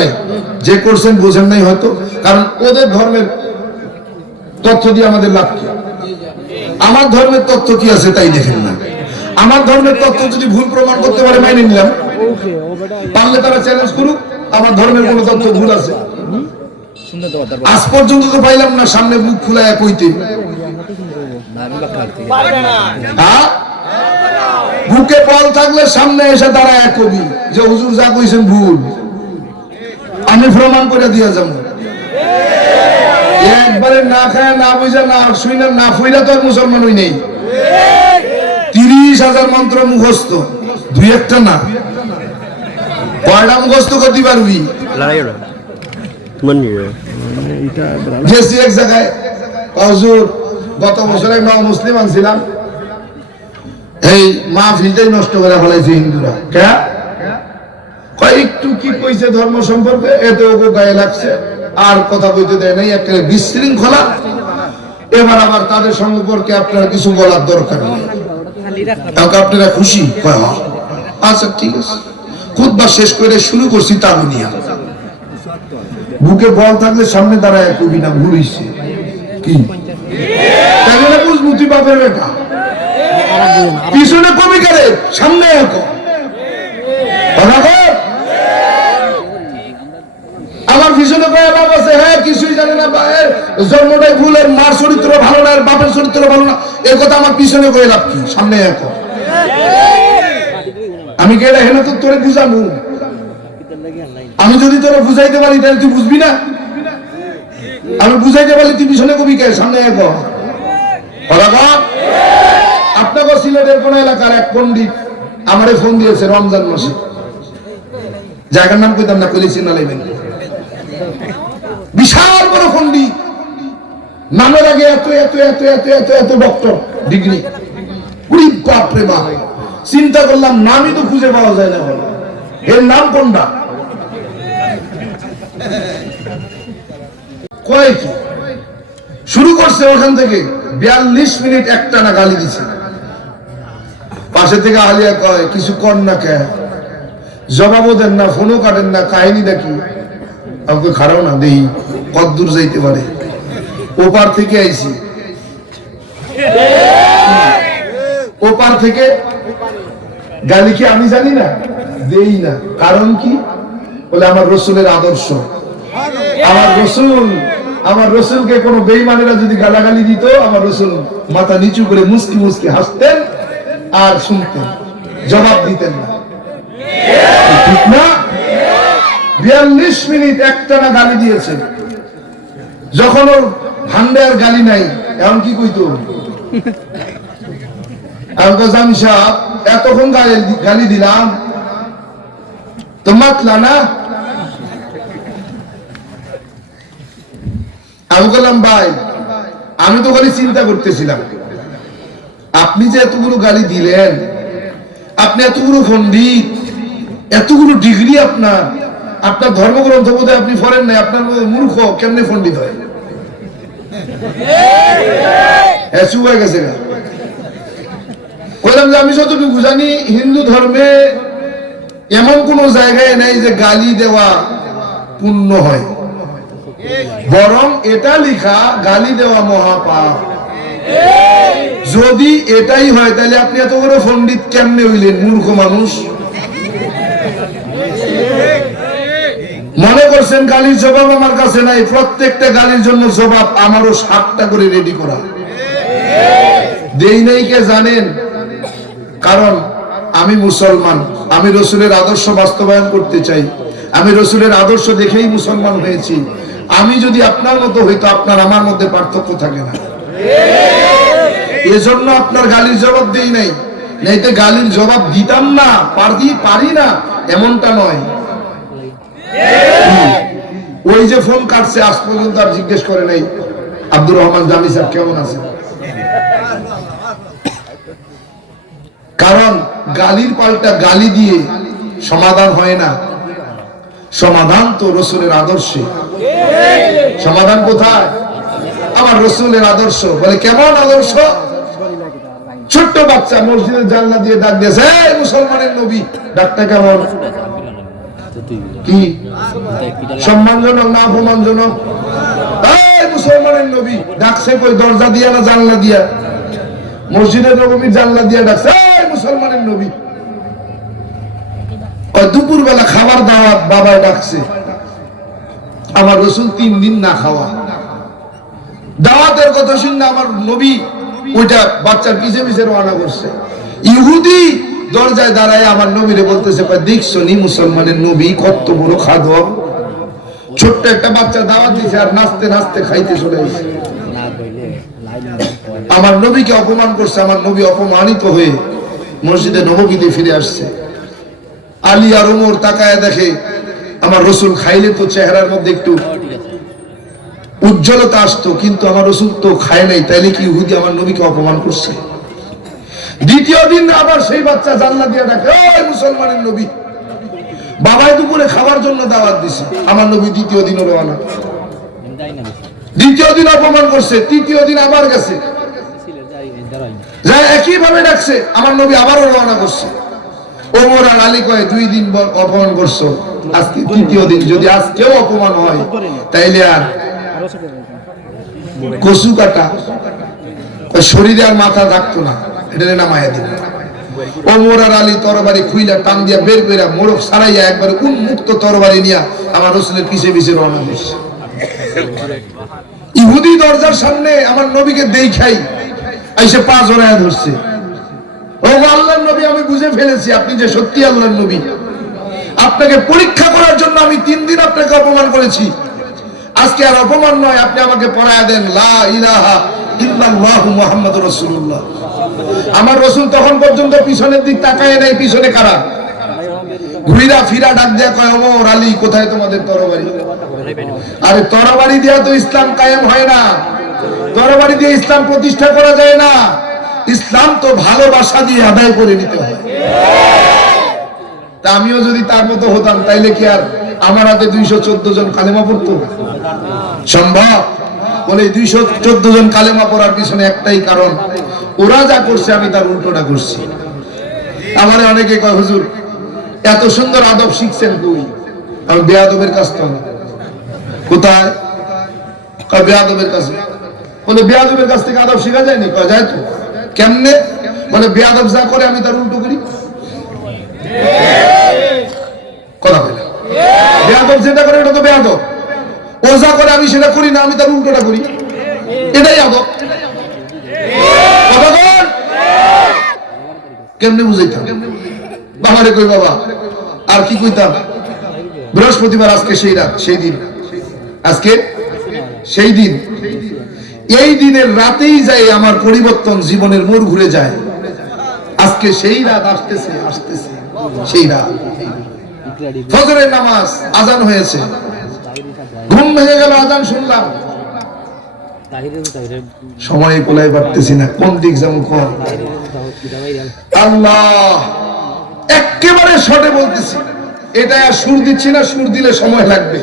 নাই যে করছেন বোঝেন নাই হয়তো, কারণ ওদের ধর্মের তথ্য দিয়ে আমাদের লাভ কি? আমার ধর্মের তথ্য কি আছে তাই দেখেন না। আমার ধর্মের তথ্য যদি ভুল প্রমাণ করতে পারে, মাইনে নিলাম। পারলে তারা চ্যালেঞ্জ করুক, আমার ধর্মের কোনো তথ্য ভুল আছে। আজ পর্যন্ত তো পাইলাম না, সামনে মুখ খুলায় কইতে হ্যাঁ? বুকে বল থাকলে সামনে এসে তারা এক কবি, যে হুজুর যা কইছেন ভুল। আমি প্রমাণ করে দিয়ে যাব। একবারে না খায় না বুঝা না শুই না না ফুইলা তো আর মুসলমান হই নেই। তিরিশ হাজার মন্ত্র মুখস্থ দুই একটা না। কয়টা মুখস্থ করতে পারবি? গেছি এক জায়গায়। হুজুর গত বছর এক নব মুসলিম আনছিলাম। এই মা ফিলটাই নষ্ট করে ফেলাইছে হিন্দুরা। কয় একটু কি কইছে ধর্ম সম্পর্কে? এতে ওকে গায়ে লাগছে। আর কথা কইতে দেয় নাই একটা বিশৃঙ্খলা। এবার আবার তাদের সম্পর্কে আপনার কিছু বলার দরকার নেই। আপনারা খুশি? হ্যাঁ। আচ্ছা ঠিক আছে। খুদবা শেষ করে শুরু করছি তাগুনিয়া। বুকে বল থাকলে সামনে দাঁড়ায় কবি না ঘুরিছে কি? বুঝবুতি বাপের বেটা। পিছনে কবি করে সামনে এক হ্যাঁ আমি তোরে যদি তোরা বুঝাইতে পারি, তাহলে তুই বুঝবি না? আমি বুঝাইতে পারলে তুই পিছনে কবি কে? সামনে এক। আপনাকে সিলেটের কোন এলাকার এক পন্ডিত আমারে ফোন দিয়েছে রমজান মাসে। জায়গার নাম কইতাম না, কইলে চিনা লাইবেন। বিশাল বড় পণ্ডিত নামের আগে এত এত এত এত এত এত ডক্টর ডিগ্রি। কুড়ি বাপ রে বাপ। চিন্তা করলাম নামই তো খুঁজে পাওয়া যায় না। এর নাম কোনটা? কয় কি? শুরু করছে ওখান থেকে, বিয়াল্লিশ মিনিট একটানা গালি দিছে। পাশে থেকে আলিয়া কয়, কিছু কর না কে? জবাবও দেন না, ফোনও কাটেন না, কাহিনী দেখি। আমাকে খারাপ না, দেই কত দূর যাইতে পারে। ওপার থেকে আইছি। ওপার থেকে গালি কি আমি জানি না? দেই না। কারণ কি? বলে আমার রসুলের আদর্শ। আমার রসুল, আমার রসুলকে কোন বেইমানেরা যদি গালাগালি দিত, আমার রসুল মাথা নিচু করে মুসকি মুসকি হাসতেন আর শুনতেন। জবাব দিতেন না। ঠিক না? বিয়াল্লিশ মিনিট একটানা গালি দিয়েছে। যখন ওর ভান্ডে আর গালি নাই, এখন কি কইতো? জামি সাহেব, এতক্ষণ গালি গালি দিলাম। তো মাতলা না? আমি বললাম ভাই, আমি তো খালি চিন্তা করতেছিলাম। আপনি যে এতগুলো গালি দিলেন, আপনি এতগুলো পণ্ডিত, এতগুলো ডিগ্রি আপনার আপনার ধর্মগ্রন্থ বোধ আপনি ফরেন নাই, আপনার মূর্খ কেমনে পণ্ডিত হয়? গেছে। বললাম যে আমি যতটুকু জানি, হিন্দু ধর্মে এমন কোন জায়গায় নেই যে গালি দেওয়া পূর্ণ হয়। বরং এটা লিখা, গালি দেওয়া মহাপাপ। যদি এটাই হয়, তাহলে আপনি এত বড় পণ্ডিত কেমনে হইলেন, মূর্খ মানুষ? মনে করছেন গালির জবাব আমার কাছে নাই, প্রত্যেকটা গালির জন্য জবাব আমারও সাতটা করে রেডি করা। দেই নাই কে জানেন? কারণ আমি মুসলমান, আমি রসুলের আদর্শ বাস্তবায়ন করতে চাই। আমি রসুলের আদর্শ দেখেই মুসলমান হয়েছি। আমি যদি আপনার মতো হইতো আপনার আমার মধ্যে পার্থক্য থাকে না। এজন্য আপনার গালির জবাব দেই নাই। নাইতে গালির জবাব দিতাম না পারি পারি না, এমনটা নয়। ওই যে ফোন কাটছে, আজ পর্যন্ত আর জিজ্ঞেস করে নাই। আব্দুর রহমান জামি সাহেব কেমন আছে কারণ গালির পাল্টা গালি দিয়ে সমাধান হয় না। সমাধান তো রসুলের আদর্শে। সমাধান কোথায়? আমার রসুলের আদর্শ। বলে, কেমন আদর্শ? ছোট্ট বাচ্চা মসজিদের জানলা দিয়ে ডাক দিয়েছে, "এই মুসলমানের নবী, ডাকটা কেমন? কি? সম্মানজনক না অপমানজনক মুসলমানের নবী ডাকছে কই, দরজা দিয়া না জানলা দিয়া? নবমীর জানলা দিয়া ডাকছে মুসলমানের নবী। দুপুর বেলা খাবার দাওয়াত বাবায় ডাকছে। আমার রসুল তিন দিন না খাওয়া। দাওয়াতের কথা শুনে আমার নবী ওইটা বাচ্চার পিছে পিছে রওনা করছে। ইহুদি দরজায় দাঁড়ায় আমার নবীরে বলতেছে কয়, দেখছ নি মুসলমানের নবী কত বড় খাদক ছোট্ট একটা বাচ্চা দাওয়াত দিছে আর নাচতে নাচতে খাইতে চলে আমার নবীকে অপমান করছে আমার নবী অপমানিত হয়ে মসজিদে নবীতে ফিরে আসছে। আলী আর ওমর তাকায় দেখে আমার রসুল খাইলে তো চেহারার মধ্যে একটু উজ্জ্বলতা আসতো কিন্তু আমার রসুল তো খায় নাই তাইলে কি ইহুদি আমার নবীকে অপমান করছে? দ্বিতীয় দিন আবার সেই বাচ্চা জানলা দিয়ে ডাকে, ওই মুসলমানের নবী। বাবাই দুপুরে খাবার জন্য দাওয়াত দিছে। আমার নবী দ্বিতীয় দিনও রওনা। দ্বিতীয় দিন অপমান করছে, তৃতীয় দিন আবার গেছে। ভাবে ডাকছে, আমার নবী আবারও রওনা করছে। ওমর আর আলী কয়, দুই দিন অপমান করছ। আজকে তৃতীয় দিন, যদি আজকেও অপমান হয়, তাইলে আর কচু কাটা শরীরে আর মাথা রাখতো না। এটা নামায়া দিল ওমর আর আলী তরবারি খুইলা টান দিয়া বের কইরা মোড়ক সারাইয়া একবারে উন্মুক্ত তরবারি নিয়া আমার রসুলের পিছে পিছে রওনা করছে ইহুদি দরজার সামনে আমার নবীকে দেই খাই এসে পা জড়ায় ধরছে। ও আল্লাহর নবী, আমি বুঝে ফেলেছি আপনি যে সত্যি আল্লাহর নবী। আপনাকে পরীক্ষা করার জন্য আমি তিন দিন আপনাকে অপমান করেছি। আজকে আর অপমান নয়, আপনি আমাকে পড়ায় দেন, লা ইলাহা আমার রসুল তখন পর্যন্ত পিছনের দিক তাকায় নাই, পিছনে কারা? ঘুরিরা ফিরা ডাক দেয়া কয়, ওমর আলী, কোথায় তোমাদের তরবারি? আরে তরবারি দিয়া তো ইসলাম কায়েম হয় না। তরবারি দিয়ে ইসলাম প্রতিষ্ঠা করা যায় না। ইসলাম তো ভালোবাসা দিয়ে আদায় করে নিতে হয়। তা আমিও যদি তার মতো হতাম, তাইলে কি আর আমার হাতে দুইশো চোদ্দ জন কালেমা পড়তো? সম্ভব? বলে দুইশো চোদ্দ জন কালেমা পড়ার পিছনে একটাই কারণ, ওরা যা করছে, আমি তার উল্টোটা করছি। আমার অনেকে কয়, হুজুর, এত সুন্দর আদব শিখছেন তুই আমি বেয়াদবের কাছ তো কোথায়? বেয়াদবের কাছে। বলে, বেয়াদবের কাছ থেকে আদব শেখা যায়নি কয়, যায় তো। কেমনে? বলে, বেয়াদব যা করে, আমি তার উল্টো করি। কথা বলে বেয়াদব যেটা করে ওটা তো বেয়াদব। ও যা করে আমি সেটা করি না, আমি তার উল্টোটা করি। এটাই আদব। কেমনে বুঝাইতাম? বাবারে কই বাবা? আর কি কইতাম? বৃহস্পতিবার আজকে সেই রাত, সেই দিন। আজকে? সেই দিন। এই দিনের রাতেই যায় আমার পরিবর্তন জীবনের মোড় ঘুরে যায়। আজকে সেই রাত আসতেছে আসতেছে। সেই রাত। ফজরের নামাজ আজান হয়েছে। ঘুম ভেঙে গেল আজান শুনলাম। সময় কোলাই পারতেছি না কোন দিক যেমন কম আল্লাহ একেবারে শর্টে বলতেছি এটা আর সুর দিচ্ছি না সুর দিলে সময় লাগবে।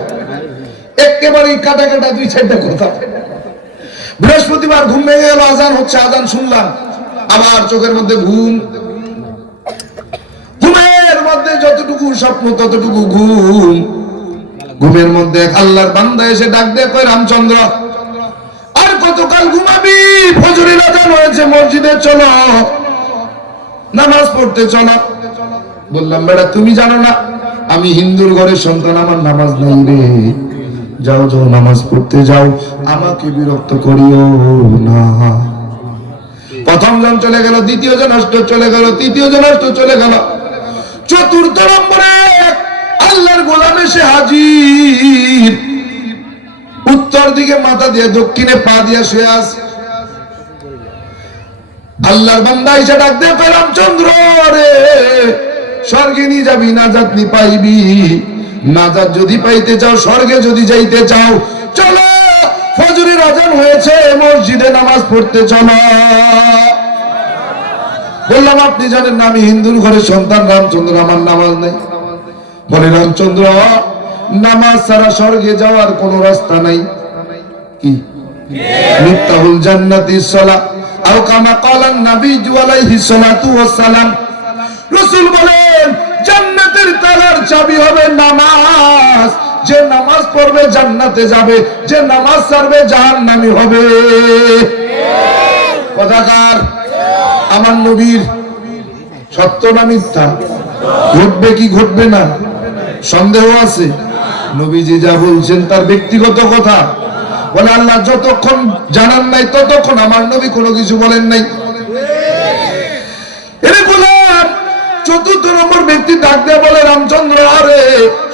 একেবারে কাটা কাটা দুই চারটা কথা। বৃহস্পতিবার ঘুম ভেঙে গেল আজান হচ্ছে আজান শুনলাম। আবার চোখের মধ্যে ঘুম। ঘুমের মধ্যে যতটুকু স্বপ্ন ততটুকু ঘুম। ঘুমের মধ্যে এক আল্লাহর বান্দা এসে ডাক দেয় কয় রামচন্দ্র, আর কতকাল ঘুমাবি? ফজরের আজান হয়েছে, মসজিদে চলো। নামাজ পড়তে চলো। বললাম, বেটা, তুমি জানো না, আমি হিন্দুর ঘরের সন্তান, আমার নামাজ নাই রে। যাও যাও, নামাজ পড়তে যাও, আমাকে বিরক্ত করিও না। প্রথম জন চলে গেল, দ্বিতীয় জন অষ্ট চলে গেল, তৃতীয় জন অষ্ট চলে গেল। চতুর্থ নম্বরে আল্লাহর গোলাম এসে হাজির। উত্তর দিকে মাথা দিয়ে, দক্ষিণে পা দিয়ে শুয়ে আছে আল্লাহর বান্দা এসে ডাক দিয়ে পেলাম চন্দ্র রে, স্বর্গে নিয়ে যাবি, নাজাত নি পাইবি। নাজাত যদি পাইতে চাও, স্বর্গে যদি যাইতে চাও, চলো। ফজরের আজান হয়েছে, মসজিদে নামাজ পড়তে চলো। বললাম, আপনি জানেন না, আমি হিন্দুর ঘরের সন্তান, রামচন্দ্র, আমার নামাজ নেই। বলে, রামচন্দ্র, নামাজ ছাড়া স্বর্গে যাওয়ার কোনো রাস্তা নাই। কি? মিফতাহুল জান্নাতি সালাহ আও কামা ক্বালান নবী আলাইহি সালাতু ওয়াস সালাম রাসূল বলেন, জান্নাতের তালার চাবি হবে নামাজ। যে নামাজ পড়বে জান্নাতে যাবে, যে নামাজ সারবে ছাড়বে জাহান্নামী হবে। কথাকার, আমার নবীর সত্য না মিথ্যা? ঘটবে কি ঘটবে না? সন্দেহ আছে। নবীজি যা বলছেন তার ব্যক্তিগত কথা। বলে আল্লাহ, যতক্ষণ জানান নাই, ততক্ষণ আমার নবী কোনো কিছু বলেন নাই। চতুর্থ নম্বর ব্যক্তি ডাক দেয়া বলে, রামচন্দ্র, আরে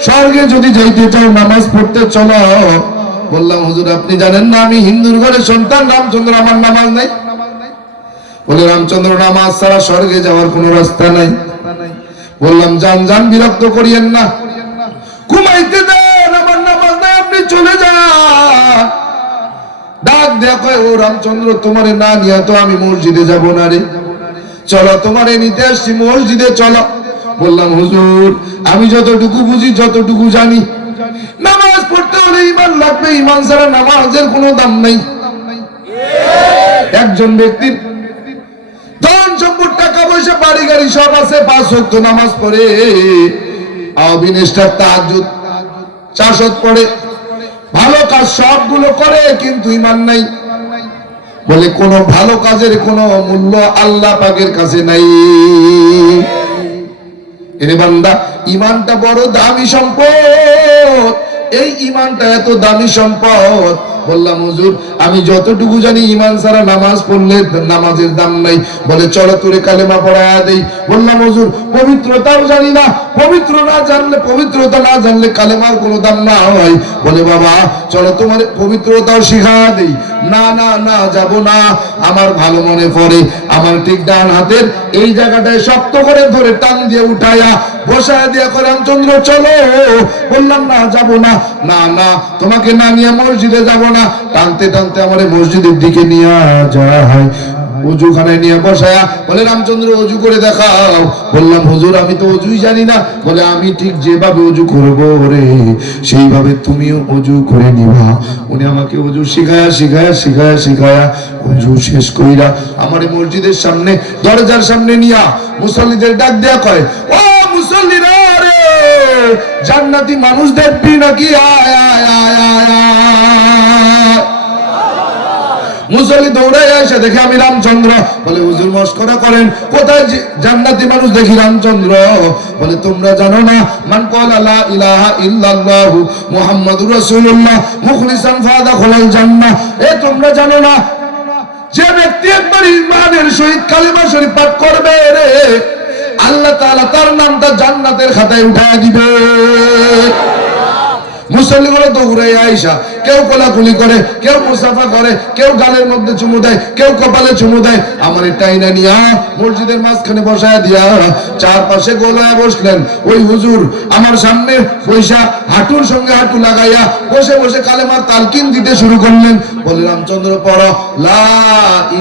স্বর্গে যদি যাইতে চাও, নামাজ পড়তে চলো। বললাম, হুজুর, আপনি জানেন না, আমি হিন্দুর ঘরের সন্তান, রামচন্দ্র আমার নামাজ নাই। বলে, রামচন্দ্র, নামাজ ছাড়া স্বর্গে যাওয়ার কোনো রাস্তা নাই। বললাম, যান যান, বিরক্ত করিয়েন না। ঘুমাইতে দেন আমার নামাজ নাই, আপনি চলে যান ডাক দেখো ও রামচন্দ্র, তোমারে না নিয়ে তো আমি মসজিদে যাব না রে। চলো, তোমারে নিতে আসছি, মসজিদে চলো। বললাম, হুজুর, আমি যতটুকু বুঝি, যতটুকু জানি। নামাজ পড়তে হলে ইমান লাগবে ইমান ছাড়া নামাজের কোনো দাম নাই। একজন ব্যক্তির ধন সম্পদ, টাকা পয়সা, বাড়ি, গাড়ি সব আছে, পাঁচ ওয়াক্ত নামাজ পড়ে। ভালো কাজ সবগুলো করে, কিন্তু ইমান নাই। বলে, কোন ভালো কাজের কোনো মূল্য আল্লাহ পাকের কাছে নাই। বান্দা, ইমানটা বড় দামি সম্পদ। এই ইমানটা এত দামি সম্পদ বললাম, হুজুর, আমি যতটুকু জানি ইমান ছাড়া নামাজ পড়লে নামাজের দাম নাই। বলে, চলো তোরে কালেমা পড়া দেই। বললাম, হুজুর, পবিত্রতাও জানি না, পবিত্র না জানলে, পবিত্রতা না জানলে কালেমার কোনো দাম না হয়। বলে, বাবা, চলো তোমার পবিত্রতাও শিখা দেই। না না না, যাব না, আমার ভালো মনে পড়ে। আমার ঠিক ডান হাতের এই জায়গাটায় শক্ত করে ধরে টান দিয়ে উঠায়া বসায় দিয়া করে রামচন্দ্র চলো। বললাম, না, যাব না। না না, তোমাকে না নিয়ে মসজিদে যাব না। টানতে টানতে আমার মসজিদের দিকে নিয়ে যায় অজুখানায় নিয়ে বসায়া বলে রামচন্দ্র অজু করে দেখাও বললাম হুজুর আমি তো অজুই জানি না বলে আমি ঠিক যেভাবে অজু করব রে সেইভাবে তুমিও অজু করে নিবা উনি আমাকে অজু শিখায়া শিখায়া শিখায়া শিখায়া অজু শেষ কইরা আমার মসজিদের সামনে দরজার সামনে নিয়া মুসল্লিদের ডাক দেয়া কয় ও মুসল্লিরা রে জান্নাতি মানুষ দেখবি নাকি আয় আয় আয় আয় আয় মুসল্লি দৌড়ে এসে দেখে আমি রামচন্দ্র। বলে, হুজুর, মস্করা করেন। কোথায় জান্নাতি মানুষ দেখি রামচন্দ্র? বলে, তোমরা জানো না, মান লা ইলাহা ইল্লাল্লাহু মুহাম্মাদুর রাসূলুল্লাহ, মুখলিসান ফাদাখালাল জান্নাহ। এ, তোমরা জানো না, যে ব্যক্তি একবার ইমানের সহিত কালিমা শরীফ পাঠ করবে রে, আল্লাহ তাআলা তার নামটা জান্নাতের খাতায় উঠায় দিবে। মুসল্লিগুলো দৌড়ে আইসা কেউ কোলাকুলি করে, কেউ মুসাফা করে, কেউ গালের মধ্যে চুমু দেয়, কেউ কপালে চুমু দেয়। আমার টাইনা নিয়া মসজিদের মাঝখানে বসায় দিয়া চারপাশে গোলায় বসলেন। ওই হুজুর আমার সামনে পয়সা হাঁটুর সঙ্গে হাঁটু লাগাইয়া বসে বসে কালেমার তালকিন দিতে শুরু করলেন। বলে, রামচন্দ্র, পড়। লা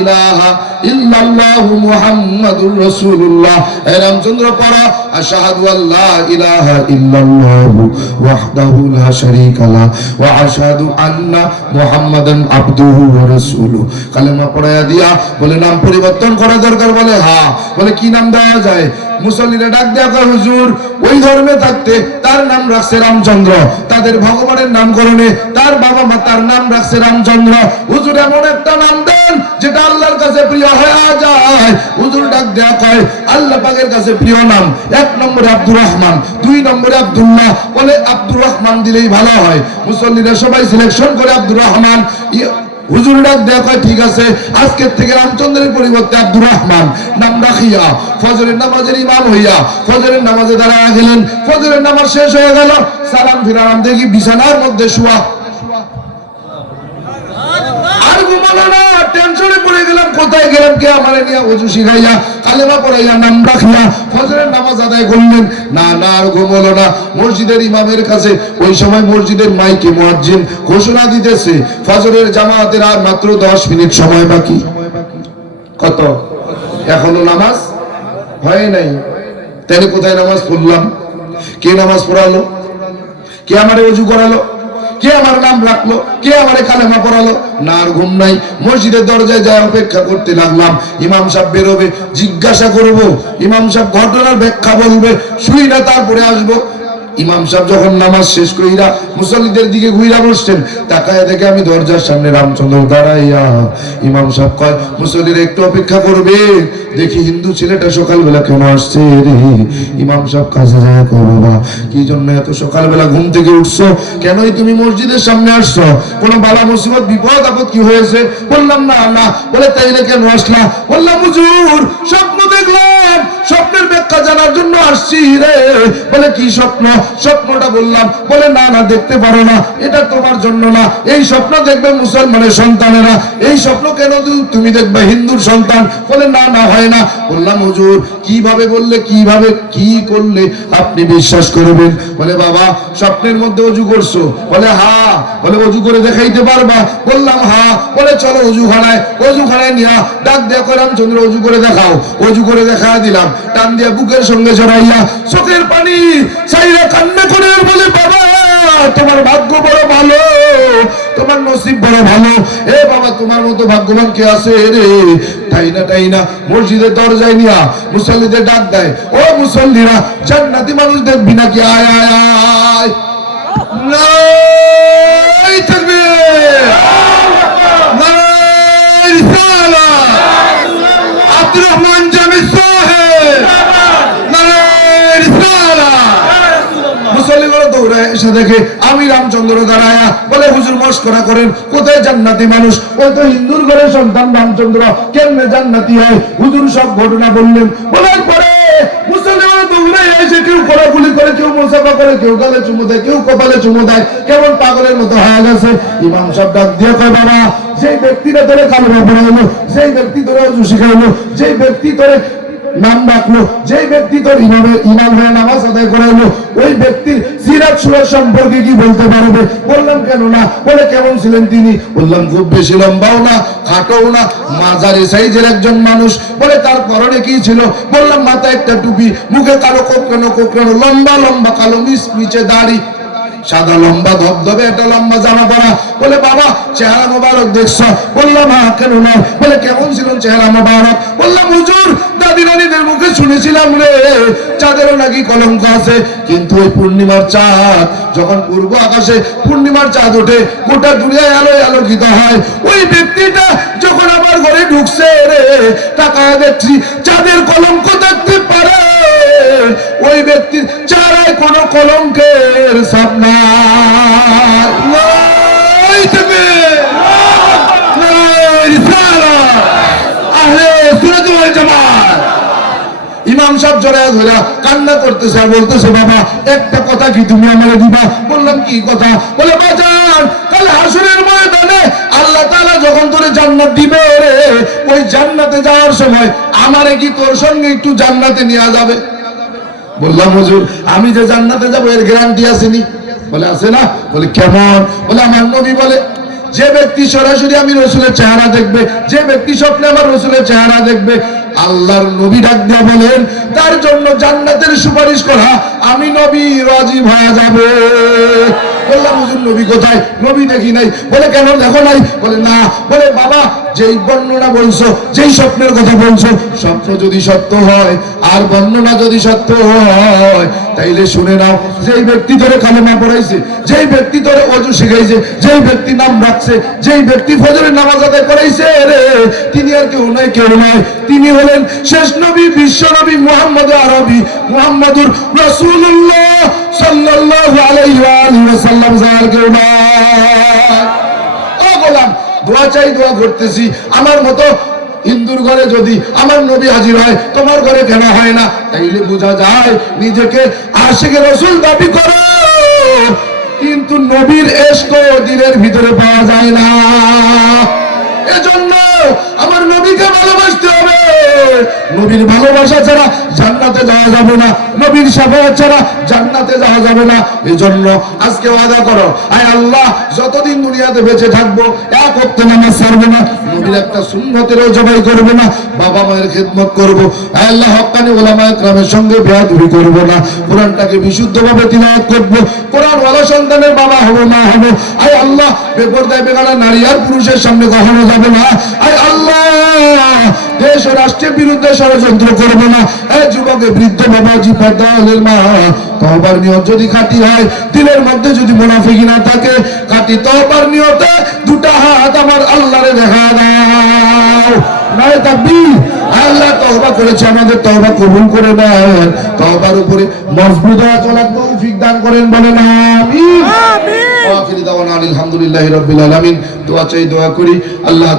ইলাহা ইল্লাল্লাহু মুহাম্মাদুর রাসূলুল্লাহ। হে রামচন্দ্র, পড়। আশহাদু আল্লা ইলাহা ওয়াহদাহু লা শারীকা লা ওয়া আশহাদু আন্না মুহাম্মাদান আব্দুহু ওয়া রাসূলুহু। কালেমা পড়ায়া দিয়া বলে, নাম পরিবর্তন করা দরকার বলে? হা বলে, কি নাম দেওয়া যায়? মুসল্লিরা ডাক দেয়া কয়, হুজুর, ওই ধর্মে থাকতে তার নাম রাখছে রামচন্দ্র। তাদের ভগবানের নামকরণে তার বাবা মা তার নাম রাখছে রামচন্দ্র। হুজুর, এমন একটা নাম দেন যেটা আল্লাহর কাছে প্রিয় হয়ে যায়। হুজুর ডাক দেয়া কয়, আল্লাহ পাকের কাছে প্রিয় নাম। এক নম্বরে আব্দুর রহমান, দুই নম্বরে আব্দুল্লাহ। বলে আব্দুর রহমান দিলেই ভালো হয়। মুসল্লিরা সবাই সিলেকশন করে আব্দুর রহমান। হুজুর ডাক দেয়া কয়, ঠিক আছে, আজকের থেকে রামচন্দ্রের পরিবর্তে আব্দুর রহমান নাম রাখিয়া, ফজরের নামাজের ইমাম হইয়া, ফজরের নামাজে দাঁড়ায় গেলেন, ফজরের নামাজ শেষ হয়ে গেল, সালাম ফিরালাম দেখি বিছানার মধ্যে শুয়া আর ঘুমালো না টেনশনে পড়ে গেলাম, কোথায় গেলাম কে আমার নিয়ে অজু শিখাইয়া কালেমা পড়াইয়া নাম রাখিয়া ফজরের নামাজ আদায় করলেন। না না, আর ঘুমালো না। মসজিদের ইমামের কাছে ওই সময় মসজিদের মাইকে মুয়াজ্জিন ঘোষণা দিতেছে, ফজরের জামাতের আর মাত্র দশ মিনিট সময় বাকি। কত? এখনও নামাজ? হয় নাই। তাহলে কোথায় নামাজ পড়লাম? কে নামাজ পড়ালো? কে আমারে অজু করালো? কে আমার নাম রাখল? কে আমারে কালেমা পড়ালো? না আর ঘুম নাই। মসজিদের দরজায় যায় অপেক্ষা করতে লাগলাম। ইমাম সাহেব বেরোবে। জিজ্ঞাসা করব। ইমাম সাহেব ঘটনার ব্যাখ্যা বলবে। শুই না, তারপরে আসব। ইমাম সাহেব যখন নামাজ শেষ কইরা মুসল্লিদের দিকে ঘুইরা বসছেন, তাকায় দেখে আমি দরজার সামনে রামচন্দ্র দাঁড়াইয়া ইমাম সাহেব কয়, মুসল্লির একটু অপেক্ষা করবে। দেখি হিন্দু ছেলেটা সকালবেলা কেন আসছে রে? ইমাম সাহেব কাছে যায় কয় বাবা, কি জন্য এত সকালবেলা ঘুম থেকে উঠছো? কেনই তুমি মসজিদের সামনে আসছো? কোনো বালা মুসিবত, বিপদ, আপদ কি হয়েছে? বললাম, না না। বলে তাইলে কেন আসলা? বললাম, হুজুর স্বপ্ন দেখলাম, স্বপ্নের ব্যাখ্যা জানার জন্য আসছি রে। বলে, কি স্বপ্ন? স্বপ্নটা বললাম। বলে, না না, দেখতে পারো না। এটা তোমার জন্য না। এই স্বপ্ন দেখবে মুসলমানের সন্তানেরা। এই স্বপ্ন কেন তুমি দেখবে হিন্দুর সন্তান। বলে, না না, হয় না। বললাম, হুজুর, কীভাবে বললে, কীভাবে, কি করলে আপনি বিশ্বাস করবেন? বলে, বাবা, স্বপ্নের মধ্যে অজু করছ। বলে, হা। বলে, অজু করে দেখাইতে পারবা? বললাম, হা। বলে, চলো অজু খানায় অজু খানায় নিয়া, ডাক দিয়া করাম চন্দ্র, অজু করে দেখাও। অজু করে দেখা দিলাম। টান দিয়া বুকের সঙ্গে জড়াইয়া চোখের পানি চাইরা কান্না করে বলে, বাবা, তোমার ভাগ্য বড় ভালো, তোমার নসিব বড় ভালো। এ বাবা, তোমার মতো ভাগ্যবান কে আছে রে? তাই না তাই না মসজিদের দরজায় নিয়া মুসল্লিদের ডাক দেয়। ও মুসল্লিরা, জান্নাতি মানুষ দেখবি নাকি? আয় আয় আয়। নাই থাকবে। আব্দুর রহমান জামি সাহেব নাই রিসালাত মুসল্লিগুলো দৌড়ায় এসে দেখে আমি রামচন্দ্র দাঁড়ায়া বলে হুজুর মস্করা করেন, কোথায় জান্নাতি মানুষ? ওই তো হিন্দুর ঘরের সন্তান রামচন্দ্র। কেমনে জান্নাতি হয়? হুজুর সব ঘটনা বললেন। বলার পরে বাবা সেই ব্যক্তি ধরে নাম ডাকলো যে ব্যক্তি তোর ইমামের ইমাম হয়ে নামাজ আদায় করাইলো, ওই ব্যক্তির সিরাত সুরাত সম্পর্কে কি বলতে পারবে? বললাম, কেন না? বলে, কেমন ছিলেন তিনি? বললাম, খুব বেশি লম্বাও না, খাটোও না, মাঝারি সাইজের একজন মানুষ। বলে, তার পরনে কি ছিল? বললাম, মাথায় একটা টুপি, মুখে কালো কোকড়ানো কোকড়ানো লম্বা লম্বা কালো মিস, নিচে দাড়ি। সাদা লম্বা ধবধবে, একটা লম্বা জামা পরা। বলে, বাবা, চেহারা মোবারক দেখছ। বললাম হ্যাঁ কেন বলে, কেমন ছিলেন চেহারা মোবারক? বললাম, হুজুর, দাদি নানিদের মুখে শুনেছিলাম রে, চাঁদেরও নাকি কলঙ্ক আছে। কিন্তু ওই পূর্ণিমার চাঁদ, যখন পূর্ব আকাশে পূর্ণিমার চাঁদ ওঠে, গোটা দুনিয়ায় আলোয় আলোকিত হয়। ওই ব্যক্তিটা যখন আমার ঘরে ঢুকছে রে টাকা দেখছি চাঁদের কলঙ্ক দেখতে পারে। ওই ব্যক্তির চারায় কোন কলঙ্কের ইমাম জড়ায় ধরা কান্না করতেছে বলতেছে, বাবা, একটা কথা কি তুমি দিবা? বললাম, কি কথা? বলে, বাজান, কাল হাসুরের ময়দানে আল্লাহ যখন তোরে জান্নাত দিবে রে, ওই জান্নাতে যাওয়ার সময় আমারে কি তোর সঙ্গে একটু জান্নাতে নেওয়া যাবে? বললাম, হুজুর, আমি যে জান্নাতে যাব, এর গ্যারান্টি আসেনি। বলে আছে না। বলে, কেমন? বলে, আমার নবী বলে, যে ব্যক্তি সরাসরি আমি রসুলের চেহারা দেখবে, যে ব্যক্তি স্বপ্নে আমার রসুলের চেহারা দেখবে, আল্লাহর নবী ডাক দিয়া বলেন, তার জন্য জান্নাতের সুপারিশ করা, আমি নবী রাজি হয়ে যাবে। বললাম, হুজুর, নবী কোথায়? নবী দেখি নাই? বলে, কেন? দেখো নাই? বলে, না। বলে, বাবা যেই বর্ণনা বলছো, যেই স্বপ্নের কথা বলছো, স্বপ্ন যদি সত্য হয়, আর বর্ণনা যদি সত্য হয়, তাইলে শুনে নাও, যেই ব্যক্তি ধরে কালেমা পড়াইছে, যেই ব্যক্তি ধরে অজু শিখাইছে, যেই ব্যক্তি নাম রাখছে, যেই ব্যক্তি ফজরের নামাজ আদায় করাইছে, রে, তিনি আর কেউ নয় কেউ নয় তিনি হলেন শেষ নবী, বিশ্ব নবী মুহাম্মদ আরবি, মুহাম্মদুর রাসূলুল্লাহ সাল্লাল্লাহু আলাইহি ওয়া ওয়াসাল্লাম, যার কেউ নয় ও গোলাম দোয়া চাই, দোয়া করতেছি। আমার মতো হিন্দুর ঘরে যদি আমার নবী হাজির হয়, তোমার ঘরে কেন হয় না? তাইলে বোঝা যায়, নিজেকে আশেকে রসুল দাবি করো। কিন্তু নবীর এস্ক দিনের ভিতরে পাওয়া যায় না। এজন্য আমার নবীকে ভালোবাসতে নবীর ভালোবাসা ছাড়া জান্নাতে যাওয়া যাবে না। নবীর সাফায়াত ছাড়া জান্নাতে যাওয়া যাবে না। এজন্য আজকে ওয়াদা করো, আয় আল্লাহ, যতদিন দুনিয়াতে বেঁচে থাকব, এক হপ্তাহ নামাজ ছাড়বো না, নবীর একটা সুন্নতেরও জবাই করব না, বাবা মায়ের খেদমত করব। আয় আল্লাহ, হকানি ওলামায় গ্রামের সঙ্গে বেয়াদবি করব না। কোরআনটাকে বিশুদ্ধভাবে তিলাওয়াত করব। কোরআন ওয়ালা সন্তানের বাবা হব, মা হব। আয় আল্লাহ, বেপরদায় বেগানা নারী আর পুরুষের সামনে কখনো যাবে না। আয় আল্লাহ দেশ ও রাষ্ট্রের বিরুদ্ধে ষড়যন্ত্র করব না। এই যুবকে বৃদ্ধ বাবাজি পদ্মালের মা তহবার নিয়ত যদি খাটি হয়, দিলের মধ্যে যদি মুনাফিকি না থাকে, খাটি তহবার নিয়তে দুটা হাত আমার আল্লাহরে দেখা দাও। নাই তাকবীর। আল্লাহ তহবা করেছে আমাদের তহবা কবুল করে দেয় তহবার উপরে মজবুত হওয়া চলার তৌফিক দান করেন বলেন আমিন। আখিরি দাওয়ানা আলহামদুলিল্লাহি দোয়া চাই দোয়া করি। আল্লাহ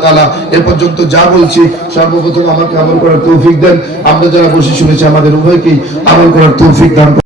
এ পর্যন্ত যা বলছি সর্বপ্রথম আমাকে আমল করার তৌফিক দেন। আমরা যারা বসে শুনেছি আমাদের উভয়কেই আমল করার তৌফিক দান।